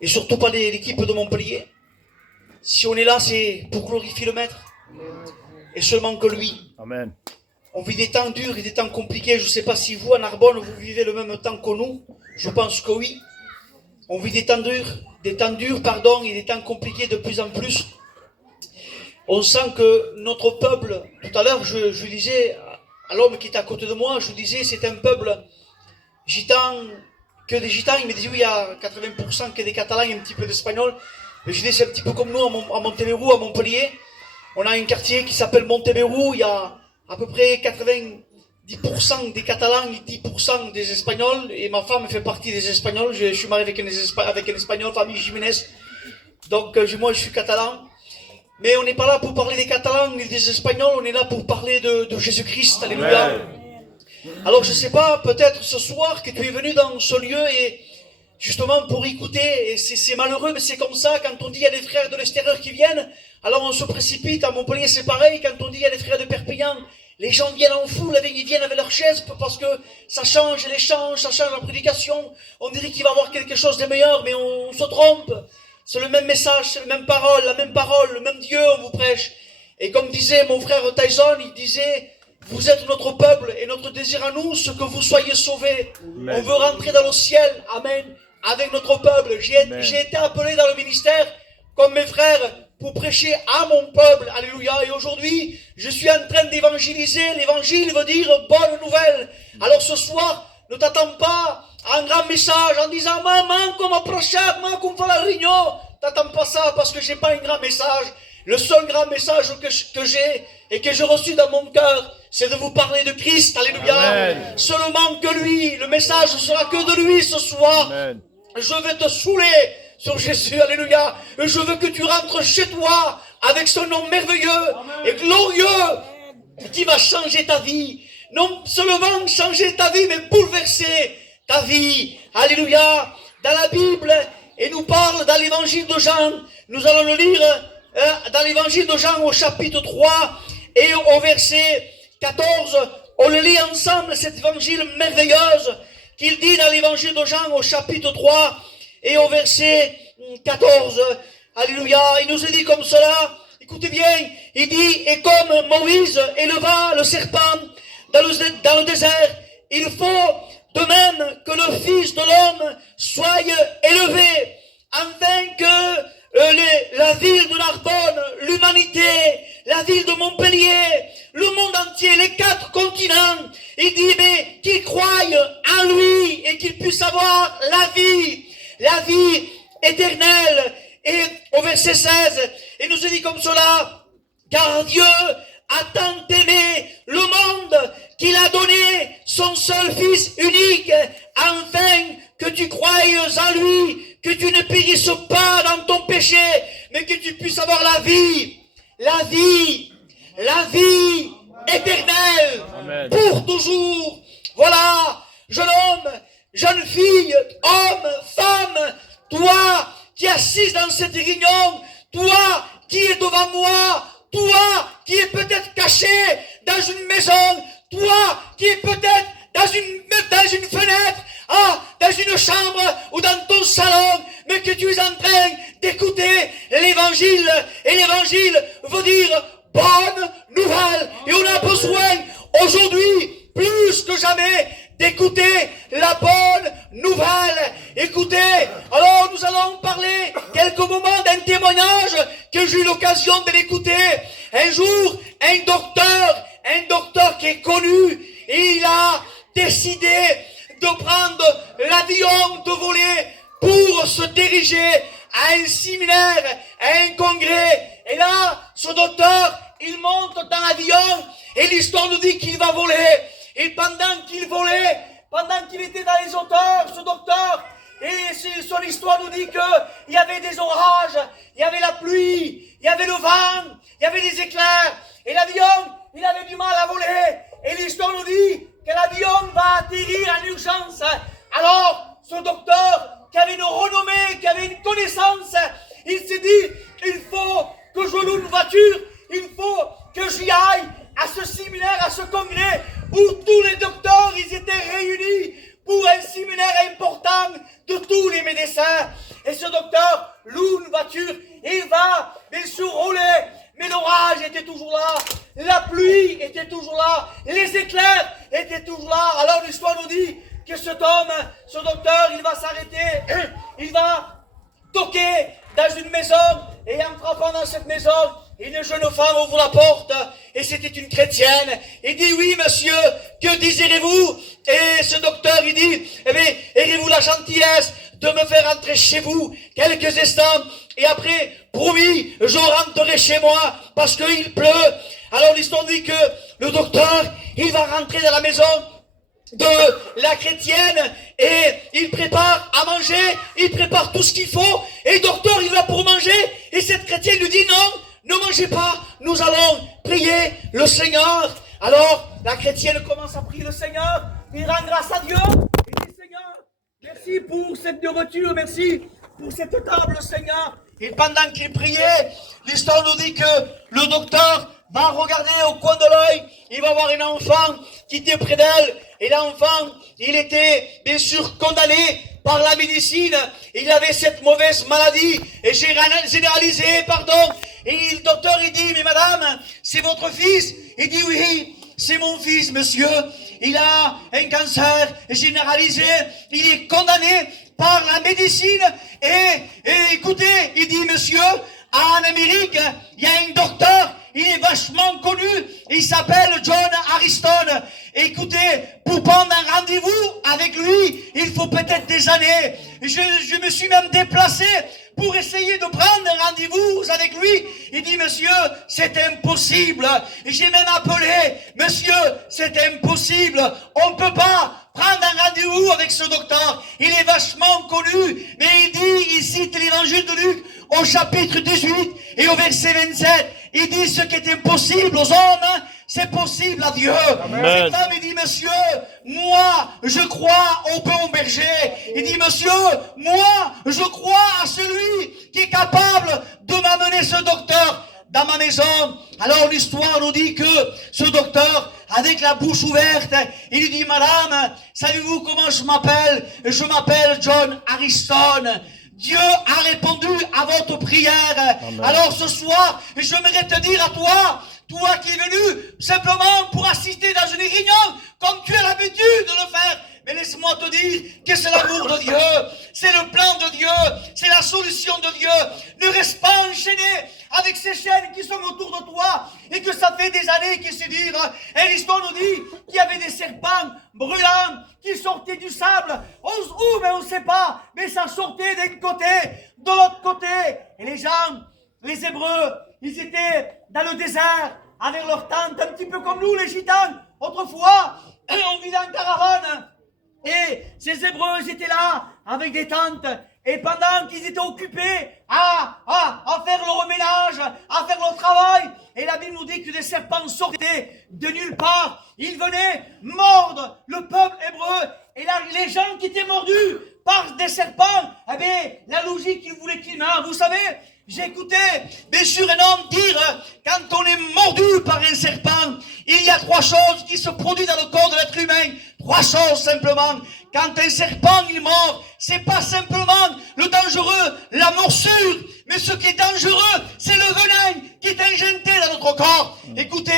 et surtout pas l'équipe de Montpellier. Si on est là, c'est pour glorifier le Maître, et seulement que lui. Amen. On vit des temps durs et des temps compliqués. Je ne sais pas si vous, à Narbonne, vous vivez le même temps que nous. Je pense que oui. On vit des temps durs, et des temps compliqués de plus en plus. On sent que notre peuple, tout à l'heure, je disais à l'homme qui était à côté de moi, je disais, c'est un peuple gitan, que des gitans. Il me disait, oui, il y a 80% que des catalans et un petit peu d'espagnols. Mais je disais, c'est un petit peu comme nous à Montebellou, à Montpellier. On a un quartier qui s'appelle Montebellou, il y a à peu près 90% des Catalans et 10% des Espagnols. Et ma femme fait partie des Espagnols. Je suis marié avec un Espagnol, famille Jiménez. Donc moi je suis catalan. Mais on n'est pas là pour parler des Catalans ni des Espagnols, on est là pour parler de Jésus-Christ. Alléluia. Alors je ne sais pas, peut-être ce soir que tu es venu dans ce lieu et justement pour écouter, et c'est malheureux, mais c'est comme ça, quand on dit il y a des frères de l'extérieur qui viennent, alors on se précipite. À Montpellier c'est pareil, quand on dit il y a des frères de Perpignan, les gens viennent en foule, ils viennent avec leurs chaises parce que ça change l'échange, ça change la prédication. On dirait qu'il va y avoir quelque chose de meilleur, mais on se trompe. C'est le même message, c'est la même parole, le même Dieu on vous prêche. Et comme disait mon frère Tyson, il disait, vous êtes notre peuple et notre désir à nous, c'est que vous soyez sauvés. Amen. On veut rentrer dans le ciel, amen, avec notre peuple. J'ai été appelé dans le ministère, comme mes frères, pour prêcher à mon peuple, alléluia. Et aujourd'hui, je suis en train d'évangéliser. L'évangile veut dire bonne nouvelle. Alors ce soir, ne t'attends pas à un grand message en disant, maman, comme approcher, maman, comme faire la réunion. T'attends pas ça parce que j'ai pas un grand message. Le seul grand message que j'ai et que j'ai reçu dans mon cœur, c'est de vous parler de Christ, alléluia. Amen. Seulement que lui, le message sera que de lui ce soir. Amen. Je vais te saouler sur Jésus, alléluia. Je veux que tu rentres chez toi avec son nom merveilleux. Amen. Et glorieux qui va changer ta vie. Non seulement changer ta vie, mais bouleverser ta vie. Alléluia. Dans la Bible, il nous parle dans l'évangile de Jean. Nous allons le lire dans l'évangile de Jean au chapitre 3 et au verset 14. On le lit ensemble, cet évangile merveilleuse qu'il dit dans l'évangile de Jean au chapitre 3 et au verset 14. Alléluia. Il nous est dit comme cela. Écoutez bien. Il dit, et comme Moïse éleva le serpent dans le désert, il faut de même que le Fils de l'homme soit élevé, afin que la ville de Narbonne, l'humanité, la ville de Montpellier, le monde entier, les 4 continents, il dit, mais qu'ils croient en lui et qu'ils puissent avoir la vie éternelle. Et au verset 16, il nous est dit comme cela, car Dieu a tant aimé le monde qu'il a donné son seul Fils unique, afin que tu croyes en lui, que tu ne périsses pas dans ton péché, mais que tu puisses avoir la vie éternelle. Amen. Pour toujours. Voilà, jeune homme, jeune fille, homme, femme, toi qui es assise dans cette réunion, toi qui es devant moi, toi qui es peut-être caché dans une maison, toi qui es peut-être dans une fenêtre, dans une chambre ou dans ton salon, mais que tu es en train d'écouter l'évangile. Et l'évangile veut dire bonne nouvelle. Et on a besoin aujourd'hui, plus que jamais, d'écouter la bonne nouvelle. Écoutez, alors nous allons parler quelques moments d'un témoignage que j'ai eu l'occasion de l'écouter. Un jour, un docteur qui est connu, il a décidé de prendre l'avion, de voler pour se diriger à un séminaire, à un congrès. Et là, ce docteur, il monte dans l'avion et l'histoire nous dit qu'il va voler. Et pendant qu'il volait, pendant qu'il était dans les hauteurs, ce docteur, et son histoire nous dit qu'il y avait des orages, il y avait la pluie, il y avait le vent, il y avait des éclairs. Et l'avion, il avait du mal à voler. Et l'histoire nous dit que l'avion va atterrir en urgence. Alors, ce docteur, qui avait une renommée, qui avait une connaissance, il s'est dit, il faut que je loue une voiture, il faut que j'y aille à ce séminaire, à ce congrès, où tous les docteurs, ils étaient réunis pour un séminaire important de tous les médecins. Et ce docteur loue une voiture et il va bien sûr rouler. Mais l'orage était toujours là, la pluie était toujours là, les éclairs étaient toujours là. Alors l'histoire nous dit que cet homme, ce docteur, il va s'arrêter, il va toquer dans une maison, et en frappant dans cette maison, une jeune femme ouvre la porte, et c'était une chrétienne. Il dit, oui monsieur, que désirez-vous? Et ce docteur, il dit, eh bien, aurez-vous la gentillesse de me faire entrer chez vous quelques instants, et après, promis, je rentrerai chez moi, parce qu'il pleut. Alors l'histoire dit que le docteur, il va rentrer dans la maison de la chrétienne, et il prépare à manger, il prépare tout ce qu'il faut, et le docteur il va pour manger, et cette chrétienne lui dit non, ne mangez pas, nous allons prier le Seigneur. Alors la chrétienne commence à prier le Seigneur, il rend grâce à Dieu, il dit Seigneur, merci pour cette nourriture, merci pour cette table Seigneur. Et pendant qu'il priait, l'histoire nous dit que le docteur va regarder au coin de l'œil, il va voir un enfant qui était près d'elle, et l'enfant, il était bien sûr condamné par la médecine, il avait cette mauvaise maladie, et généralisée, pardon, et le docteur, il dit, mais madame, c'est votre fils? Il dit, oui, c'est mon fils, monsieur, il a un cancer généralisé, il est condamné par la médecine, et écoutez, il dit, monsieur, en Amérique, il y a un docteur, il est vachement connu, il s'appelle John Ariston. Écoutez, pour prendre un rendez-vous avec lui, il faut peut-être des années. Je me suis même déplacé pour essayer de prendre un rendez-vous avec lui. Il dit, monsieur, c'est impossible. J'ai même appelé, monsieur, c'est impossible. On ne peut pas prendre un rendez-vous avec ce docteur. Il est vachement connu. Mais il dit, il cite l'évangile de Luc au chapitre 18 et au verset 27. Il dit, ce qui est impossible aux hommes, c'est possible à Dieu. Cette femme, il dit, monsieur, moi, je crois au bon berger. Il dit, monsieur, moi, je crois à celui qui est capable de m'amener ce docteur dans ma maison. Alors l'histoire nous dit que ce docteur, avec la bouche ouverte, il lui dit, madame, savez-vous comment je m'appelle? Je m'appelle John Ariston. Dieu a répondu à votre prière. Amen. Alors ce soir, j'aimerais te dire à toi, toi qui es venu simplement pour assister dans une réunion, comme tu as l'habitude de le faire. Mais laisse-moi te dire que c'est l'amour de Dieu, c'est le plan de Dieu, c'est la solution de Dieu. Ne reste pas enchaîné avec ces chaînes qui sont autour de toi et que ça fait des années qu'ils se disent. Et l'histoire nous dit qu'il y avait des serpents brûlants qui sortaient du sable. Où, mais on ne sait pas. Mais ça sortait d'un côté, de l'autre côté. Et les gens, les Hébreux, ils étaient dans le désert avec leurs tentes, un petit peu comme nous, les gitans. Autrefois, on vivait en caravane. Et ces Hébreux, ils étaient là, avec des tentes, et pendant qu'ils étaient occupés à faire leur ménage, à faire leur travail, et la Bible nous dit que des serpents sortaient de nulle part, ils venaient mordre le peuple hébreu, et là, les gens qui étaient mordus par des serpents, eh bien, la logique, ils voulaient qu'ils meurent. Vous savez, j'ai écouté, bien sûr, un homme dire, quand on est mordu par un serpent, il y a 3 choses qui se produisent dans le corps de l'être humain. 3 choses simplement. Quand un serpent il mord, c'est pas simplement le dangereux, la morsure, mais ce qui est dangereux, c'est le venin qui est injecté dans notre corps. Écoutez,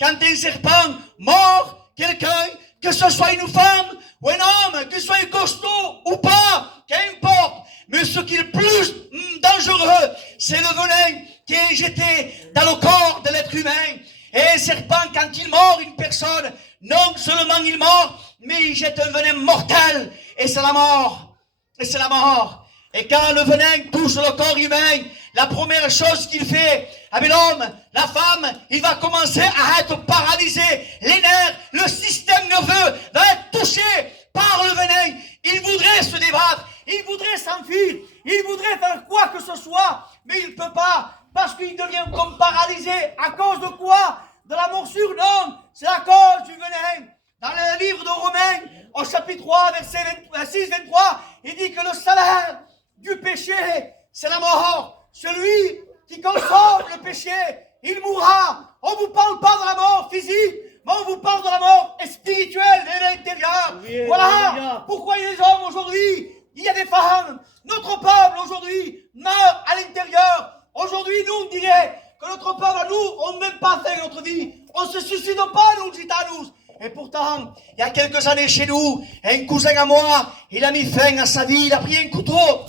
quand un serpent mord quelqu'un, que ce soit une femme ou un homme, que ce soit un costaud ou pas, qu'importe, mais ce qui est le plus dangereux, c'est le venin qui est jeté dans le corps de l'être humain. Et un serpent, quand il mord une personne, non seulement il mord, mais il jette un venin mortel, et c'est la mort. Et c'est la mort. Et quand le venin touche le corps humain, la première chose qu'il fait, avec l'homme, la femme, il va commencer à être paralysé. Les nerfs, le système nerveux va être touché par le venin. Il voudrait se débattre, il voudrait s'enfuir, il voudrait faire quoi que ce soit, mais il ne peut pas, parce qu'il devient comme paralysé. À cause de quoi? De la morsure? Non, c'est à cause du venin. Dans le livre de Romains, au chapitre 3, verset 6-23, il dit que le salaire du péché, c'est la mort. Celui qui consomme le péché, il mourra. On ne vous parle pas de la mort physique, mais on vous parle de la mort spirituelle de l'intérieur. Oui, voilà pourquoi il y a des hommes aujourd'hui, il y a des femmes. Notre peuple aujourd'hui aujourd'hui meurent à l'intérieur. Aujourd'hui, nous, on dirait que notre peuple, à nous, on ne même pas fait notre vie. On ne se suicide pas, nous, gitanos. Et pourtant, il y a quelques années chez nous, un cousin à moi, il a mis fin à sa vie, il a pris un couteau.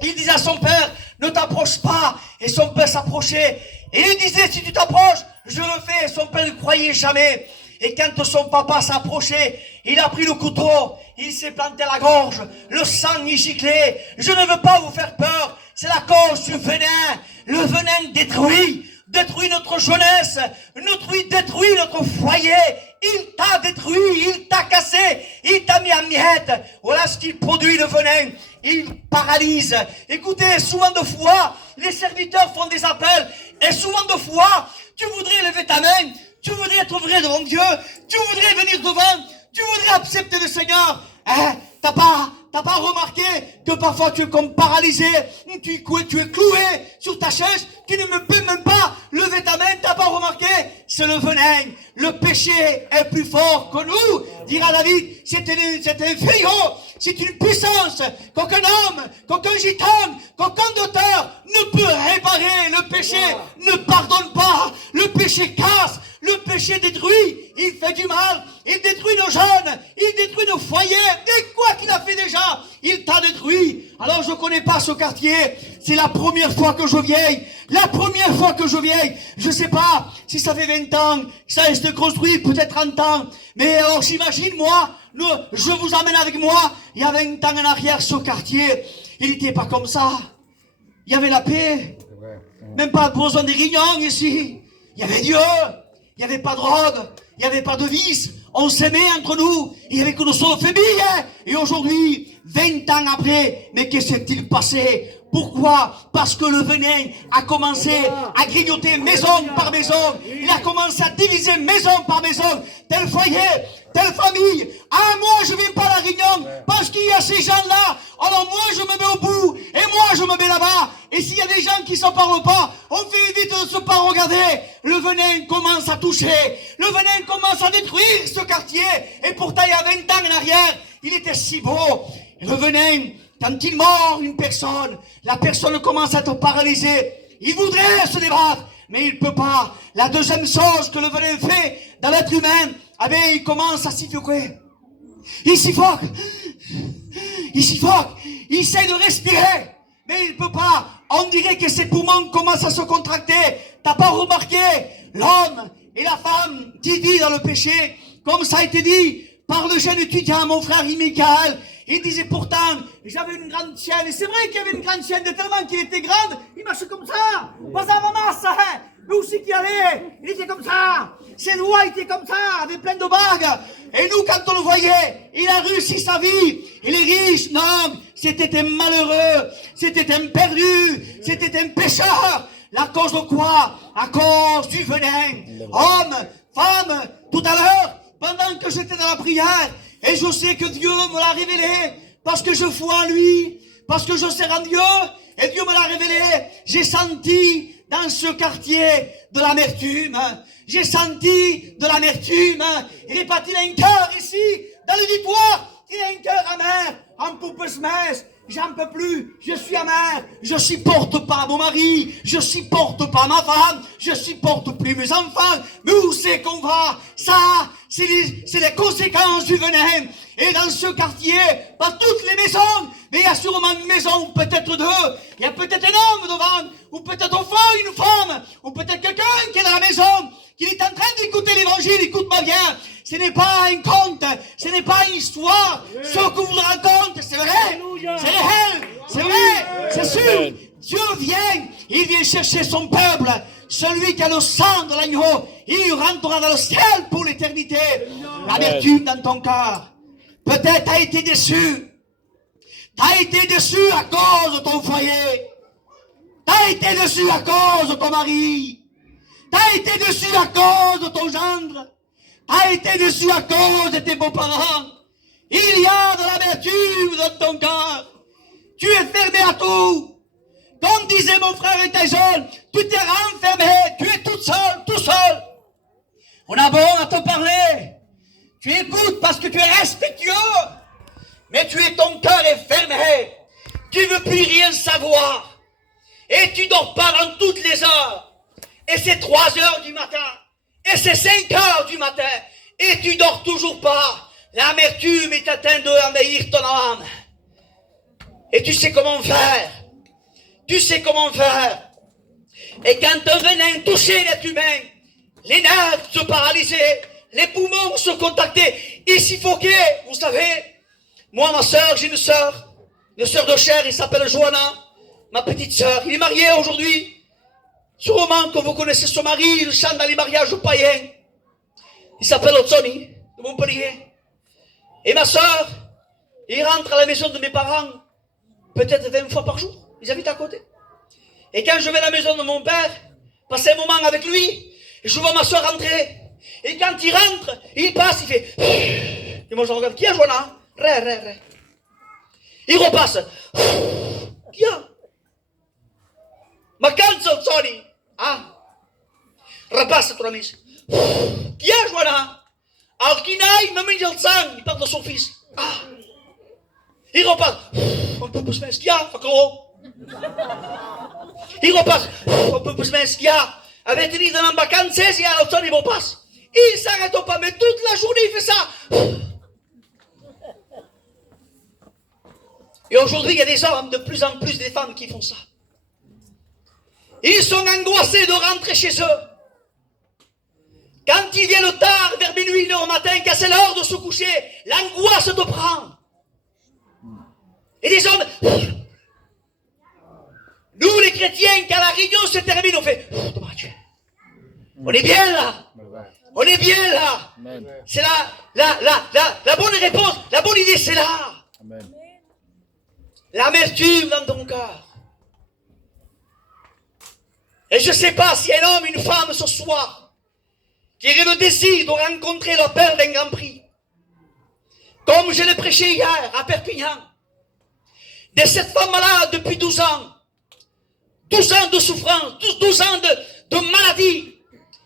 Il disait à son père, ne t'approche pas. Et son père s'approchait. Et il disait, si tu t'approches, je le fais. Et son père ne croyait jamais. Et quand son papa s'approchait, il a pris le couteau, il s'est planté à la gorge, le sang y giclait. Je ne veux pas vous faire peur, c'est la cause du venin. Le venin détruit notre jeunesse, détruit notre foyer. Il t'a détruit, il t'a cassé, il t'a mis en miettes. Voilà ce qu'il produit, le venin. Il paralyse. Écoutez, souvent de fois, les serviteurs font des appels, et souvent de fois, tu voudrais lever ta main, tu voudrais être vrai devant Dieu, tu voudrais venir devant, tu voudrais accepter le Seigneur. Hein? T'as pas remarqué que parfois tu es comme paralysé, tu es cloué sur ta chaise, tu ne peux même pas lever ta main, t'as pas remarqué? C'est le venin. Le péché est plus fort que nous, dira David. C'est un fléau, c'est une puissance qu'aucun homme, qu'aucun gitan, qu'aucun docteur ne peut réparer. Le péché ne pardonne pas, le péché casse, le péché détruit, il fait du mal, il détruit nos jeunes, il détruit nos foyers. Et quoi qu'il a fait déjà, il t'a détruit. Alors je connais pas ce quartier, c'est la première fois que je viens. La première fois que je viens, je sais pas si ça fait 20 ans, ça reste construit, peut-être 30 ans. Mais alors j'imagine, moi, je vous emmène avec moi, il y a 20 ans en arrière, ce quartier, il n'était pas comme ça. Il y avait la paix, même pas besoin des guignons ici. Il y avait Dieu, il n'y avait pas de drogue, il n'y avait pas de vice. On s'aimait entre nous, il y avait que nos seules familles. Et aujourd'hui, 20 ans après, mais que s'est-il passé? Pourquoi? Parce que le venin a commencé à grignoter maison par maison. Il a commencé à diviser maison par maison. Tel foyer, telle famille. Ah, moi, je viens pas à la réunion parce qu'il y a ces gens-là. Alors moi, je me mets au bout. Et moi, je me mets là-bas. Et s'il y a des gens qui ne s'en parlent pas, on fait vite de ne se pas regarder. Le venin commence à toucher. Le venin commence à détruire ce quartier. Et pourtant, il y a 20 ans en arrière, il était si beau. Et le venin, quand il mord une personne, la personne commence à être paralysée. Il voudrait se débattre, mais il ne peut pas. La deuxième chose que le venin fait dans l'être humain, eh bien, il commence à suffoquer. Il suffoque. Il suffoque. Il essaie de respirer, mais il ne peut pas. On dirait que ses poumons commencent à se contracter. T'as pas remarqué? L'homme et la femme qui vivent dans le péché, comme ça a été dit par le jeune étudiant, mon frère Michael. Il disait pourtant, j'avais une grande chienne. Et c'est vrai qu'il y avait une grande chienne, de tellement qu'il était grande, il marchait comme ça. Pas à maman, ça, hein. Mais où c'est qu'il allait? Il était comme ça. Ses doigts étaient comme ça, avec plein de bagues. Et nous, quand on le voyait, il a réussi sa vie. Et les riches, non, c'était un malheureux, c'était un perdu, c'était un pécheur. La cause de quoi? À cause du venin. Homme, femme, tout à l'heure, pendant que j'étais dans la prière, et je sais que Dieu me l'a révélé, parce que je foi en lui, parce que je sers en Dieu, et Dieu me l'a révélé. J'ai senti dans ce quartier de l'amertume. J'ai senti de l'amertume. Il est parti d'un cœur ici, dans l'auditoire. Il a un cœur amer, un poupe smèche. J'en peux plus, je suis amer, je supporte pas mon mari, je supporte pas ma femme, je supporte plus mes enfants, mais où c'est qu'on va? Ça, c'est les conséquences du venin. Et dans ce quartier, pas toutes les maisons, mais il y a sûrement une maison, peut-être deux, il y a peut-être un homme devant, ou peut-être au fond une femme, ou peut-être quelqu'un qui est dans la maison, qui est en train d'écouter l'évangile, écoute-moi bien. Ce n'est pas un conte, ce n'est pas une histoire. Ce que vous raconte, c'est vrai, c'est réel, c'est vrai, c'est sûr. Dieu vient, il vient chercher son peuple, celui qui a le sang de l'agneau, il rentrera dans le ciel pour l'éternité. L'amertume dans ton cœur, peut-être t'as été déçu. T'as été déçu à cause de ton foyer. T'as été déçu à cause de ton mari. T'as été déçu à cause de ton gendre. T'as été déçu à cause de tes beaux-parents. Il y a de l'amertume dans ton cœur. Tu es fermé à tout. Comme disait mon frère et tes jeunes, tu t'es renfermé, tu es toute seule, tout seul. On a bon à te parler. Tu écoutes parce que tu es respectueux. Mais ton cœur est fermé. Tu ne veux plus rien savoir. Et tu dors pas dans toutes les heures. Et c'est 3 heures du matin. Et c'est 5 heures du matin. Et tu dors toujours pas. L'amertume est atteinte d'envahir ton âme. Et tu sais comment faire. Tu sais comment faire. Et quand un venin touchait l'être humain, les nerfs se paralysaient, les poumons se contactaient, ils suffoquaient. Vous savez, moi, ma soeur, j'ai une soeur de chair, il s'appelle Johanna, ma petite soeur. Il est marié aujourd'hui. Sûrement que vous connaissez son mari, il chante dans les mariages païens. Il s'appelle Otsoni, de Montpellier. Et ma soeur, il rentre à la maison de mes parents, peut-être 20 fois par jour. Ils habitent à côté. Et quand je vais à la maison de mon père, passer un moment avec lui, et je vois ma soeur rentrer. Et quand il rentre, il passe, il fait... Et moi je regarde, qui a Johanna? Ré. Il repasse. Qui a? Ma canzone, Sony. Ah. Repasse, ton ami. Qui a Johanna? Alors qu'il n'aille, même il le sang, il parle de son fils. Ah. Il repasse. Un peu plus mince, qui a? Fakro. Il repasse. Un peu plus mince, qui a? Avec une dans la vacances, il y a le son, il repasse. Il ne s'arrête pas, mais toute la journée, il fait ça. Et aujourd'hui, il y a des hommes, de plus en plus des femmes qui font ça. Ils sont angoissés de rentrer chez eux. Quand ils viennent tard, vers minuit, 1h au matin, quand c'est l'heure de se coucher, l'angoisse te prend. Et des hommes... Nous, les chrétiens, quand la réunion se termine, on fait... On est bien là. On est bien là. C'est la bonne réponse, la bonne idée, c'est là. Amen. L'amertume dans ton cœur. Et je ne sais pas si un homme, une femme ce soir, qui aurait le désir de rencontrer le Père d'un grand prix, comme je l'ai prêché hier à Perpignan, de cette femme malade depuis 12 ans, 12 ans de souffrance, 12 ans de maladie,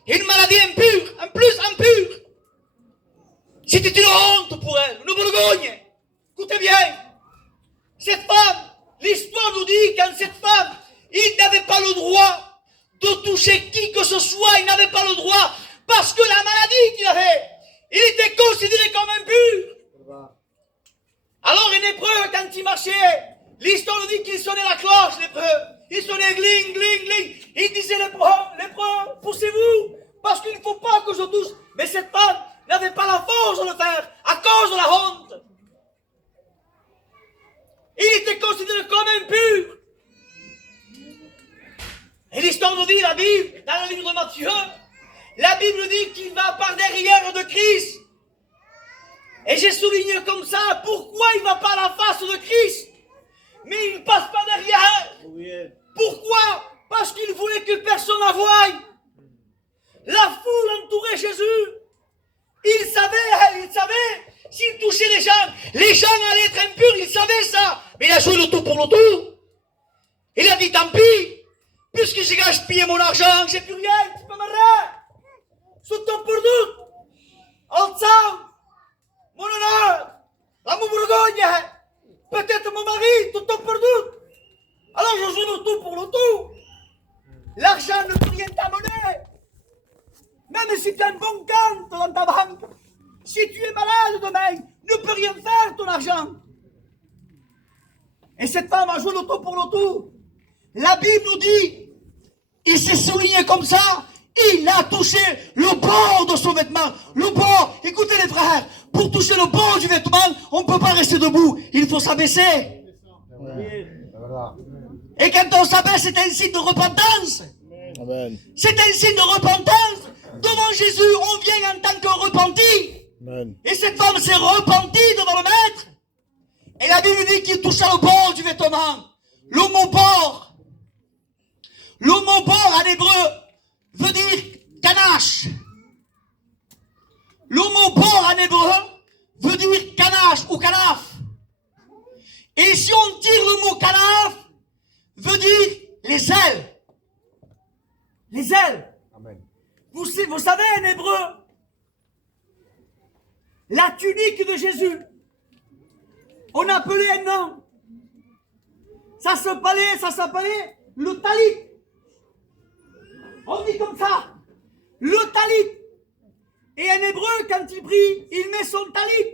une maladie impure, en plus impure. C'était une honte pour elle, une vergogne. Écoutez bien, cette femme, l'histoire nous dit qu'en cette femme, il n'avait pas le droit de toucher qui que ce soit, il n'avait pas le droit, parce que la maladie qu'il avait, il était considéré comme impur. Alors un hébreu, quand il marchait, l'histoire nous dit qu'il sonnait la cloche, l'hébreu. Il sonnait gling, gling, gling. Il disait l'hébreu, poussez-vous, parce qu'il ne faut pas que je touche. Mais cette femme n'avait pas la force de le faire, à cause de la honte. Il était considéré comme impur. Et l'histoire nous dit, la Bible, dans le livre de Matthieu, la Bible dit qu'il va par derrière de Christ. Et j'ai souligné comme ça, pourquoi il ne va pas à la face de Christ, mais il ne passe pas derrière. Pourquoi? Parce qu'il voulait que personne la voie. La foule entourait Jésus. Il savait, s'il touchait les gens allaient être impurs, il savait ça. Mais il a joué le tout pour le tout. Il a dit, tant pis, puisque j'ai gaspillé mon argent, j'ai plus rien, tu peux m'arrêter. C'est tout pour tout. En sang, mon honneur, la mon vergogne, peut-être mon mari, tout pour tout. Alors je joue le tout pour le tout. L'argent ne peut rien t'amener. Même si tu as un bon compte dans ta banque, si tu es malade demain, ne peut rien faire ton argent. Et cette femme a joué le tout pour le tout. La Bible nous dit, il s'est souligné comme ça, il a touché le bord de son vêtement. Le bord, écoutez les frères, pour toucher le bord du vêtement, on ne peut pas rester debout, il faut s'abaisser. Et quand on s'abaisse, c'est un signe de repentance. Amen. C'est un signe de repentance. Devant Jésus, on vient en tant que repenti. Amen. Et cette femme s'est repentie devant le maître. Et la Bible dit qu'il toucha le bord du vêtement. Le mot bord. Le mot bord en hébreu veut dire canache. Le mot bord en hébreu veut dire canache ou canaf. Et si on tire le mot canaf, veut dire les ailes. Les ailes. Amen. Vous savez en hébreu, la tunique de Jésus, on appelait un nom. Ça s'appelait le talit. On dit comme ça, le talit. Et en hébreu, quand il prie, il met son talit.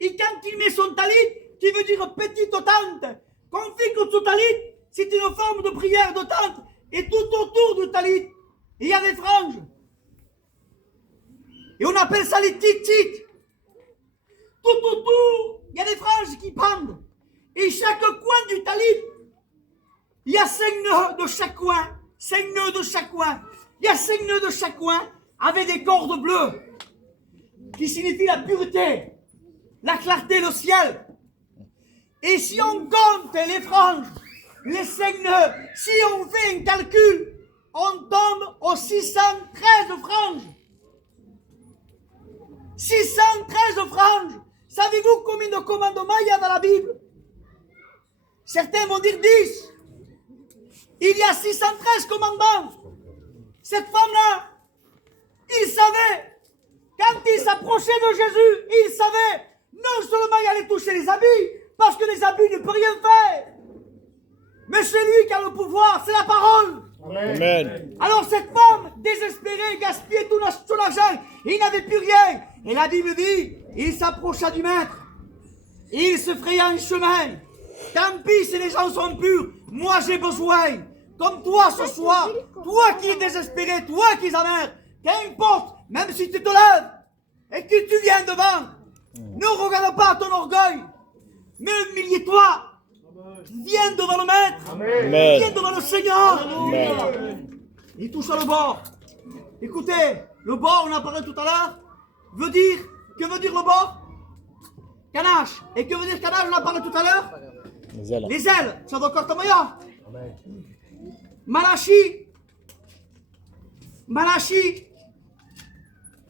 Et quand il met son talit, qui veut dire petite tente, confie que ce talit, c'est une forme de prière de tente. Et tout autour du talit, il y a des franges. Et on appelle ça les titites. Tout autour, il y a des franges qui pendent. Et chaque coin du talit, il y a 5 nœuds de chaque coin. 5 nœuds de chaque coin. Il y a 5 nœuds de chaque coin avec des cordes bleues qui signifient la pureté, la clarté, le ciel. Et si on compte les franges, les 5 nœuds, si on fait un calcul, on tombe aux 613 franges. 613 franges. Savez-vous combien de commandements il y a dans la Bible? Certains vont dire 10. Il y a 613 commandements. Cette femme-là, il savait, quand il s'approchait de Jésus, il savait non seulement il allait toucher les habits, parce que les habits ne peuvent rien faire, mais c'est lui qui a le pouvoir, c'est la parole. Amen. Alors cette femme, désespérée, gaspillait tout son argent, il n'avait plus rien. Et la Bible dit, il s'approcha du maître, il se fraya un chemin. Tant pis si les gens sont purs, moi j'ai besoin, comme toi ce soir, toi qui es désespéré, toi qui es amer, qu'importe, même si tu te lèves et que tu viens devant, ne regarde pas ton orgueil, mais humilie-toi. Viens devant le maître. Amen. Viens devant le Seigneur. Amen. Il touche le bord. Écoutez, le bord, on en parlait tout à l'heure, veut dire, que veut dire le bord? Canache. Et que veut dire canache, on en parlait tout à l'heure? Les ailes. Les ailes. Ça doit encore meilleur. Malachi. Malachi.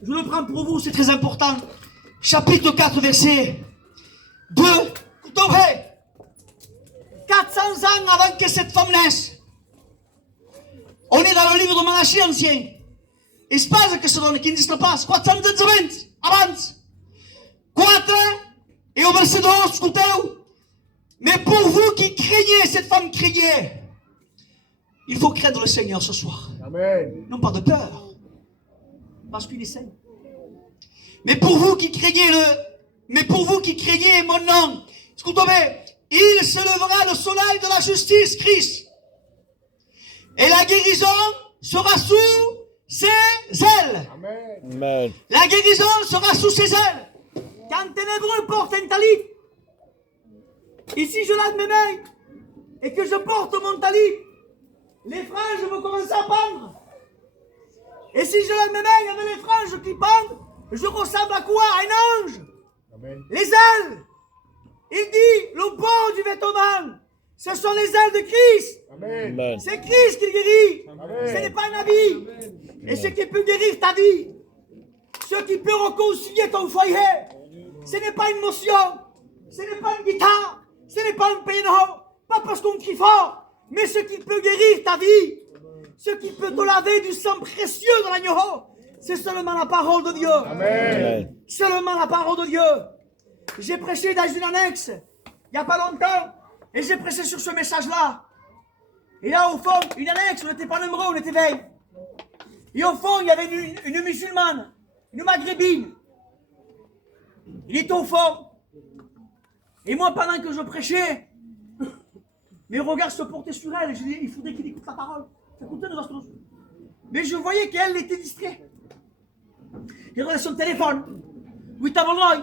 Je le prends pour vous, c'est très important. Chapitre 4, verset 2. Écoutez. 400 ans avant que cette femme naisse. On est dans le livre de Malachi ancien. E spasa che sono che dice pas 420 abans. 4 et au verset 2, écoutez. Mais pour vous qui craignez, cette femme craignait. Il faut craindre le Seigneur ce soir. Amen. Non pas de peur, parce qu'il est saint. Mais pour vous qui craignez mon nom, écoutez, il se lèvera le soleil de la justice, Christ. Et la guérison sera sous ses ailes. Amen. La guérison sera sous ses ailes. Quand un hébreu porte un talit, et si je lave mes mains, et que je porte mon talit, les franges vont commencer à pendre. Et si je lave mes mains, il y avait les franges qui pendent, je ressemble à quoi? À un ange. Amen. Les ailes. Il dit, le bord du vêtement, ce sont les ailes de Christ. Amen. C'est Christ qui guérit. Amen. Ce n'est pas un habit. Et ce qui peut guérir ta vie, ce qui peut réconcilier ton foyer, ce n'est pas une motion, ce n'est pas une guitare, ce n'est pas un piano, pas parce qu'on crie fort, mais ce qui peut guérir ta vie, ce qui peut te laver du sang précieux de l'agneau, c'est seulement la parole de Dieu. Amen. Seulement la parole de Dieu. J'ai prêché dans une annexe, il n'y a pas longtemps, et j'ai prêché sur ce message-là. Et là, au fond, une annexe, on n'était pas nombreux, on était 20. Et au fond, il y avait une musulmane, une maghrébine. Il était au fond. Et moi, pendant que je prêchais, mes regards se portaient sur elle. Et je disais, il faudrait qu'il écoute la parole. Écoutez, nous astros. Mais je voyais qu'elle était distraite. Elle regardait son téléphone. Oui, t'as mon oeil.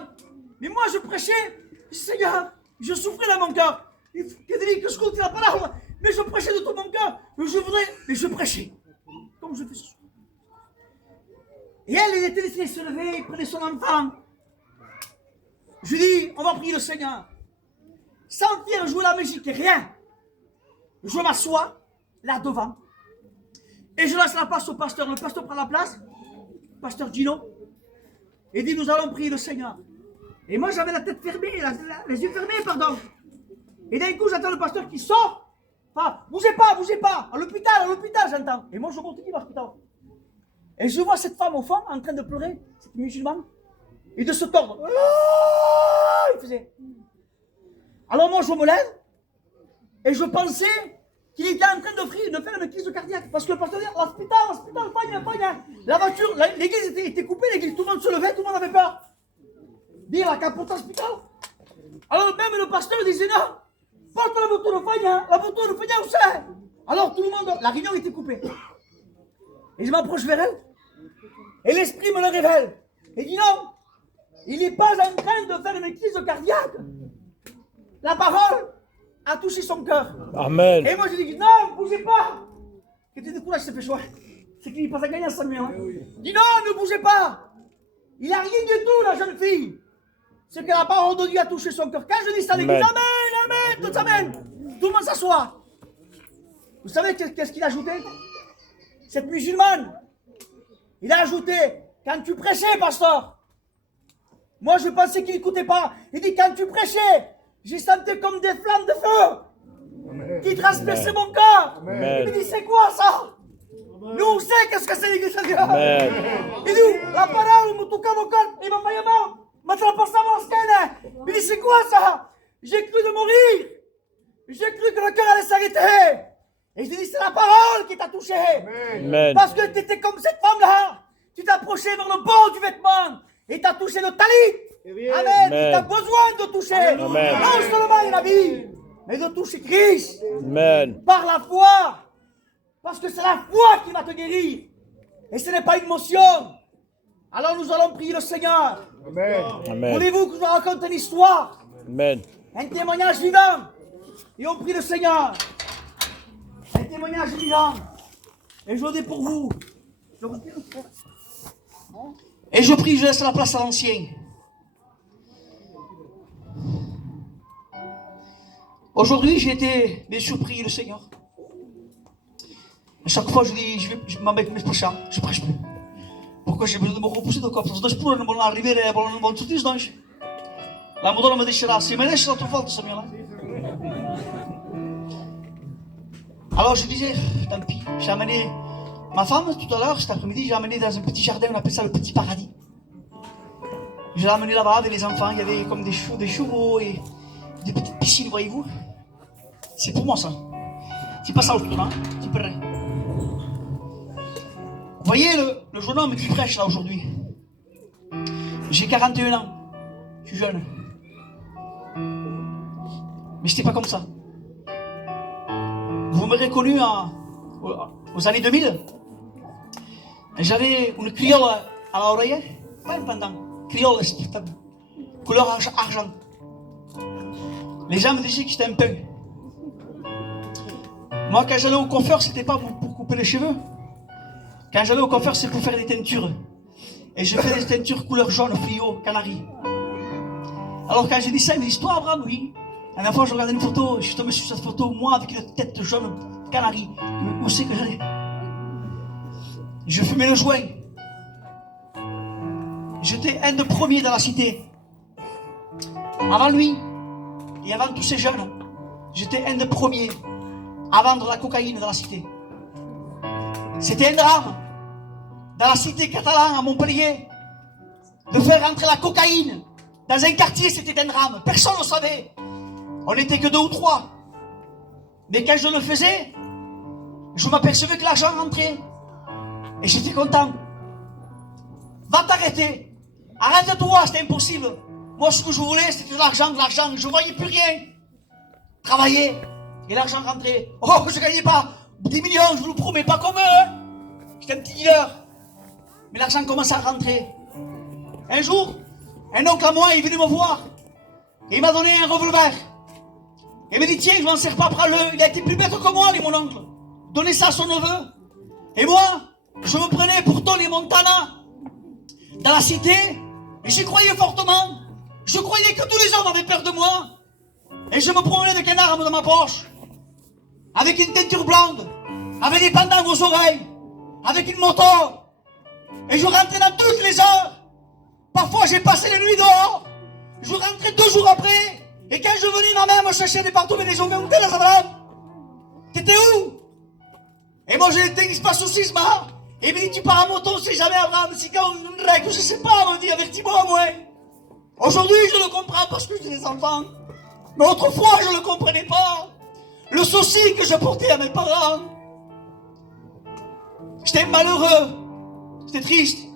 Mais moi, je prêchais. Seigneur, je souffrais dans mon cœur. Il faut que je continue la parole. Mais je prêchais de tout mon cœur. Mais je prêchais. Comme je fais ce soir. Et elle était distraite, se levait, prenait son enfant. Je dis, on va prier le Seigneur. Sans faire jouer la musique, rien. Je m'assois, là devant. Et je laisse la place au pasteur. Le pasteur prend la place. Pasteur Gino. Et dit, nous allons prier le Seigneur. Et moi, j'avais la tête fermée, les yeux fermés, pardon. Et d'un coup, j'entends le pasteur qui sort. Enfin, bougez pas. À l'hôpital, j'entends. Et moi, je continue à l'hôpital. Et je vois cette femme au fond, en train de pleurer, cette musulmane, et de se tordre. Il faisait. Alors moi, je me lève, Et je pensais qu'il était en train de faire une crise cardiaque. Parce que le pasteur dit, l'hôpital, fagna. La voiture, l'église était coupée, l'église, tout le monde se levait, tout le monde avait peur. Dire la capote l'hôpital. Alors même le pasteur disait non, porte la voiture de fagna, où c'est? Alors tout le monde, la réunion était coupée. Et je m'approche vers elle. Et l'esprit me le révèle. Il dit non, il n'est pas en train de faire une crise cardiaque. La parole a touché son cœur. Amen. Et moi je dis non, bougez pas. Et du coup là je s'est fait choix. C'est qu'il passe à gagner à 100 millions. Il dit non, ne bougez pas. Il n'a rien du tout, la jeune fille. C'est que la parole de Dieu a touché son cœur. Quand je dis ça, l'église, Amen. amen, tout amen. Tout le monde s'assoit. Vous savez qu'est-ce qu'il a ajouté? Cette musulmane, il a ajouté, quand tu prêchais, pasteur, moi je pensais qu'il n'écoutait pas. Il dit, quand tu prêchais, j'ai senti comme des flammes de feu qui transperçaient mon cœur. Amen. Il me dit, c'est quoi ça? Nous on sait qu'est-ce que c'est l'église de Dieu. Amen. Il dit, la parole me touche mon cœur, il m'a fait mal. Ma trapassé mon skin. Il dit, c'est quoi ça? J'ai cru de mourir. J'ai cru que le cœur allait s'arrêter. Et je lui dis, c'est la parole qui t'a touché. Amen. Parce que tu étais comme cette femme-là. Tu t'approchais vers le bord du vêtement. Et tu as touché le talit. Amen. Et tu as besoin de toucher. Amen. Non seulement la vie, mais de toucher Christ. Amen. Par la foi. Parce que c'est la foi qui va te guérir. Et ce n'est pas une motion. Alors nous allons prier le Seigneur. Amen. Voulez-vous que je vous raconte une histoire? Amen. Un témoignage vivant. Et on prie le Seigneur. Un témoignage vivant. Et je le dis pour vous. Et je prie, je laisse la place à l'ancien. Aujourd'hui, j'ai été bien surpris, le Seigneur. À chaque fois, je dis, je m'embête mes prochains, je prêche plus. Pourquoi j'ai besoin de me repousser de quoi? Parce que pour non arrivare a non non tutti sdonci. La Madonna mi deixerà, se mi lascia l'altra volta, Samuel. Alors je disais, tant pis, j'ai amené ma femme tout à l'heure, cet après-midi, j'ai amené dans un petit jardin, on appelle ça le petit paradis. Je l'ai amené là-bas avec les enfants, il y avait comme des chevaux et des petites piscines, voyez-vous. C'est pour moi ça. C'est pas ça autour, hein, c'est pas vrai. Vous voyez le jeune homme qui prêche là aujourd'hui. J'ai 41 ans, je suis jeune. Mais j'étais pas comme ça. Vous m'aurez connu aux années 2000. J'avais une criole à l'oreille, pas une pendant, criole couleur argent. Les gens me disaient que j'étais un peu. Moi, quand j'allais au coiffeur, c'était pas pour couper les cheveux. Quand j'allais au coiffeur, c'est pour faire des teintures. Et je fais des teintures couleur jaune, fluo, canari. Alors quand j'ai dit ça, il m'a dit, toi Abraham, oui. La dernière fois, je regardais une photo, je suis tombé sur cette photo, moi avec une tête jaune, canari. Où c'est que j'allais? Je fumais le joint. J'étais un des premiers dans la cité. Avant lui, et avant tous ces jeunes, j'étais un des premiers à vendre la cocaïne dans la cité. C'était un drame. Dans la cité catalane à Montpellier, de faire rentrer la cocaïne dans un quartier, c'était un drame. Personne ne le savait. On n'était que 2 ou 3. Mais quand je le faisais, je m'apercevais que l'argent rentrait. Et j'étais content. Va t'arrêter. Arrête-toi, c'était impossible. Moi, ce que je voulais, c'était de l'argent. Je ne voyais plus rien. Travailler. Et l'argent rentrait. Oh, je ne gagnais pas 10 millions, je vous le promets, pas comme eux. Hein. J'étais un petit dealer. Mais l'argent commençait à rentrer. Un jour, un oncle à moi est venu me voir. Et il m'a donné un revolver. Et il m'a dit, tiens, je m'en sers pas, prends-le. Il a été plus bête que moi, lui, mon oncle. Donnez ça à son neveu. Et moi, je me prenais pour Tony Montana. Dans la cité. Et j'y croyais fortement. Je croyais que tous les hommes avaient peur de moi. Et je me promenais avec un arme dans ma poche. Avec une teinture blonde. Avec des pendentifs aux oreilles. Avec une moto. Et je rentrais dans toutes les heures. Parfois j'ai passé les nuits dehors. Je rentrais 2 jours après. Et quand je venais, ma mère me cherchait de partout. Mais les gens me disaient, Abraham, t'étais où? Et moi j'ai dit, il se passe au sisma. Et il me dit, tu pars à moto, on sait jamais, Abraham. C'est quand une règle, je sais pas, on me dit, avertis-moi, moi. Aujourd'hui je le comprends parce que j'ai des enfants. Mais autrefois je ne le comprenais pas. le souci que je portais à mes parents. J'étais malheureux, j'étais triste.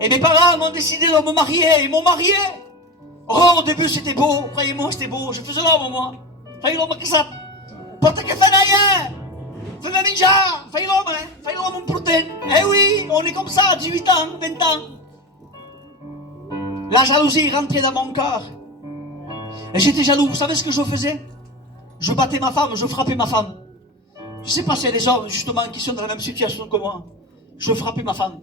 Et mes parents m'ont décidé de me marier, ils m'ont marié. Oh, au début c'était beau, croyez-moi c'était beau, je faisais l'homme moi. Fais l'homme que ça. Porte que fait d'ailleurs. Fais ma minja, fais l'homme pour porter. Eh oui, on est comme ça, 18 ans, 20 ans. La jalousie rentrait dans mon cœur. Et j'étais jaloux, vous savez ce que je faisais? Je battais ma femme, je frappais ma femme. Je sais pas s'il y a des hommes justement qui sont dans la même situation que moi. Je frappais ma femme.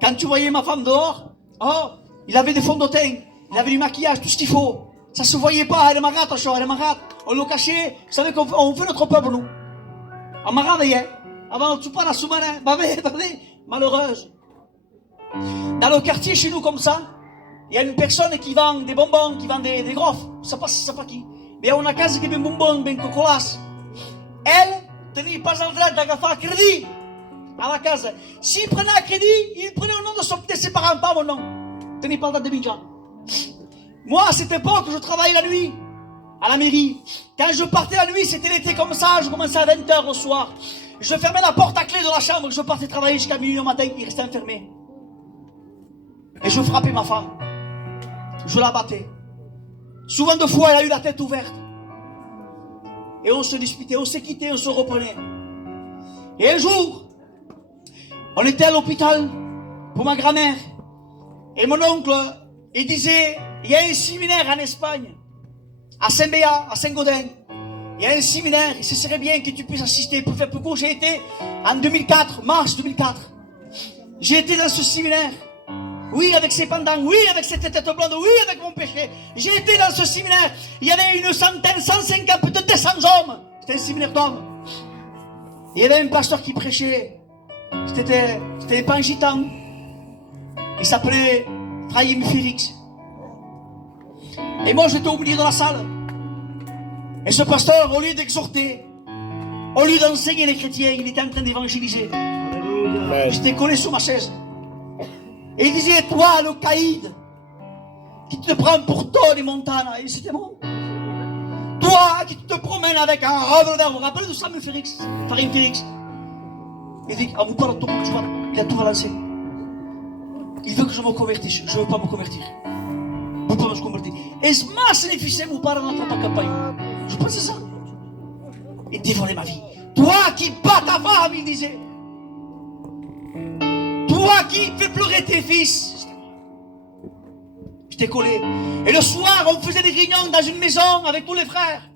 Quand tu voyais ma femme dehors, oh, il avait des fonds de teint, il avait du maquillage, tout ce qu'il faut. Ça se voyait pas, elle est marrate, elle est marrate. On l'a caché, vous savez qu'on fait notre peuple nous. En marrate, avant tu pas la sous-marin, malheureuse. Dans le quartier chez nous comme ça, il y a une personne qui vend des bonbons, qui vend des gaufres, je sais pas qui. Mais il y a une case qui vend bonbons, ben cocolas. Elle tenait pas en droit d'agafar crédit à la case. S'il prenait un crédit, il prenait au nom de ses parents, pas mon nom. Tenez pas le droit de Binja. Moi, à cette époque, je travaillais la nuit, à la mairie. Quand je partais la nuit, c'était l'été comme ça, je commençais à 20h le soir. Je fermais la porte à clé de la chambre, je partais travailler jusqu'à minuit au matin, il restait enfermé. Et je frappais ma femme. Je la battais. Souvent de fois, elle a eu la tête ouverte. Et on se disputait, on s'est quitté, on se reprenait. Et un jour, on était à l'hôpital pour ma grand-mère. Et mon oncle, il disait, il y a un séminaire en Espagne, à Saint-Béat, à Saint-Gaudin. Il y a un séminaire, et ce serait bien que tu puisses assister pour faire plus court. J'ai été en 2004, mars 2004. J'ai été dans ce séminaire. Oui, avec ses pendants, oui, avec cette tête blonde, oui, avec mon péché. J'ai été dans ce séminaire. Il y avait une centaine, 150, peut-être 200 hommes. C'était un séminaire d'hommes. Il y avait un pasteur qui prêchait. C'était pas un gitan. Il s'appelait Frayim Félix. Et moi, j'étais au milieu de la salle. Et ce pasteur, au lieu d'exhorter, au lieu d'enseigner les chrétiens, il était en train d'évangéliser. J'étais collé sur ma chaise. Et il disait, toi, le caïd, qui te prend pour Tony Montana, et c'était bon. Toi, qui te promènes avec un revolver, vous vous rappelez de Samuel Félix, Farim Félix? Il dit, ah, vous parlez de ton tu vois, il a tout relancé. Il veut que je me convertisse, je ne veux pas me convertir. Je ne veux pas me convertir. Et ce masse les fils vous parlent dans notre campagne. Je pensais ça. Il dévoilait ma vie. Toi qui bats ta femme, il disait. Toi qui fais pleurer tes fils. J'étais collé. Et le soir, on faisait des réunions dans une maison avec tous les frères.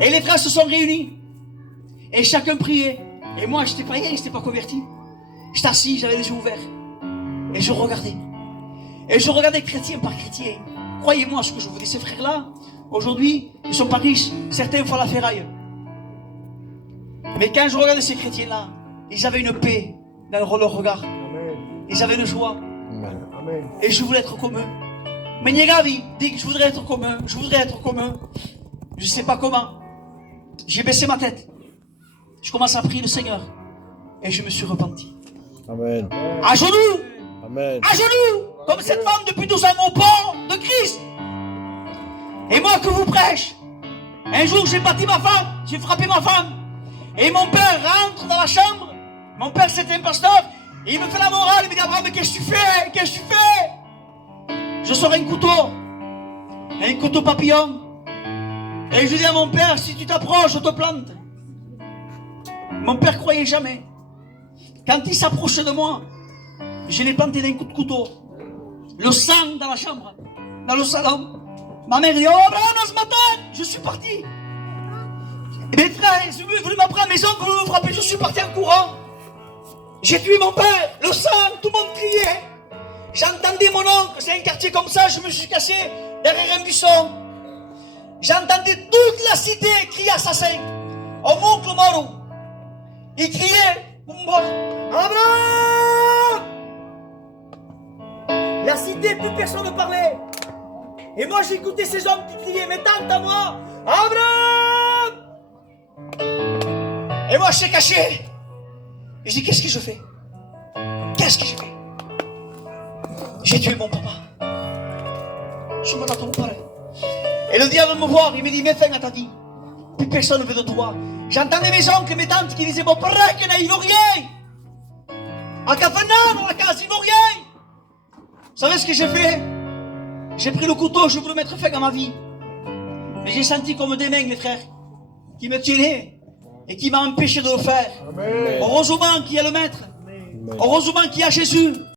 Et les frères se sont réunis. Et chacun priait. Et moi, j'étais païen, je n'étais pas converti. J'étais assis, j'avais les yeux ouverts. Et je regardais. Et je regardais chrétien par chrétien. Croyez-moi ce que je vous dis, ces frères-là, aujourd'hui, ils ne sont pas riches. Certains font la ferraille. Mais quand je regardais ces chrétiens-là, ils avaient une paix dans leur regard. Ils avaient une joie. Amen. Et je voulais être comme eux. Mais Niegavi dit que je voudrais être comme eux. Je voudrais être comme eux. Je ne sais pas comment. J'ai baissé ma tête. Je commence à prier le Seigneur. Et je me suis repenti. Amen. À genoux. Amen. À genoux. Comme cette femme depuis 12 ans au pont de Christ. Et moi que vous prêche. Un jour j'ai battu ma femme. J'ai frappé ma femme. Et mon père rentre dans la chambre. Mon père c'était un pasteur. Et il me fait la morale. Il me dit Abraham, mais qu'est-ce que tu fais? Qu'est-ce que tu fais? Je sors un couteau papillon. Et je dis à mon père, si tu t'approches, je te plante. Mon père croyait jamais. Quand il s'approchait de moi, je l'ai planté d'un coup de couteau. Le sang dans la chambre, dans le salon. Ma mère dit, oh Abraham, ce matin, je suis parti. Et mes frères, ils voulaient m'apprendre, mes oncles voulaient me frapper, je suis parti en courant. J'ai tué mon père, le sang, tout le monde criait. J'entendais mon oncle, c'est un quartier comme ça, je me suis caché derrière un buisson. J'entendais toute la cité crier assassin. Oh mon oncle mort. Il criait, Abraham! La cité, plus personne ne parlait. Et moi j'écoutais ces hommes qui criaient, mais tante à moi, Abraham! Et moi je suis caché. Et je dis, qu'est-ce que je fais? Qu'est-ce que je fais? J'ai tué mon papa. Je me l'attends pas. Et le diable me voit, il me dit, mets fin à ta vie. plus personne ne veut de toi. J'entendais mes oncles et mes tantes qui disaient, mon père, que n'a rien. A Cafanano, la case, rien. Vous savez ce que j'ai fait? J'ai pris le couteau, je voulais mettre fin à ma vie. Mais j'ai senti comme des mains, mes frères, qui me tenaient et qui m'ont empêché de le faire. Amen. Heureusement qu'il y a le Maître. Amen. Heureusement qu'il y a Jésus.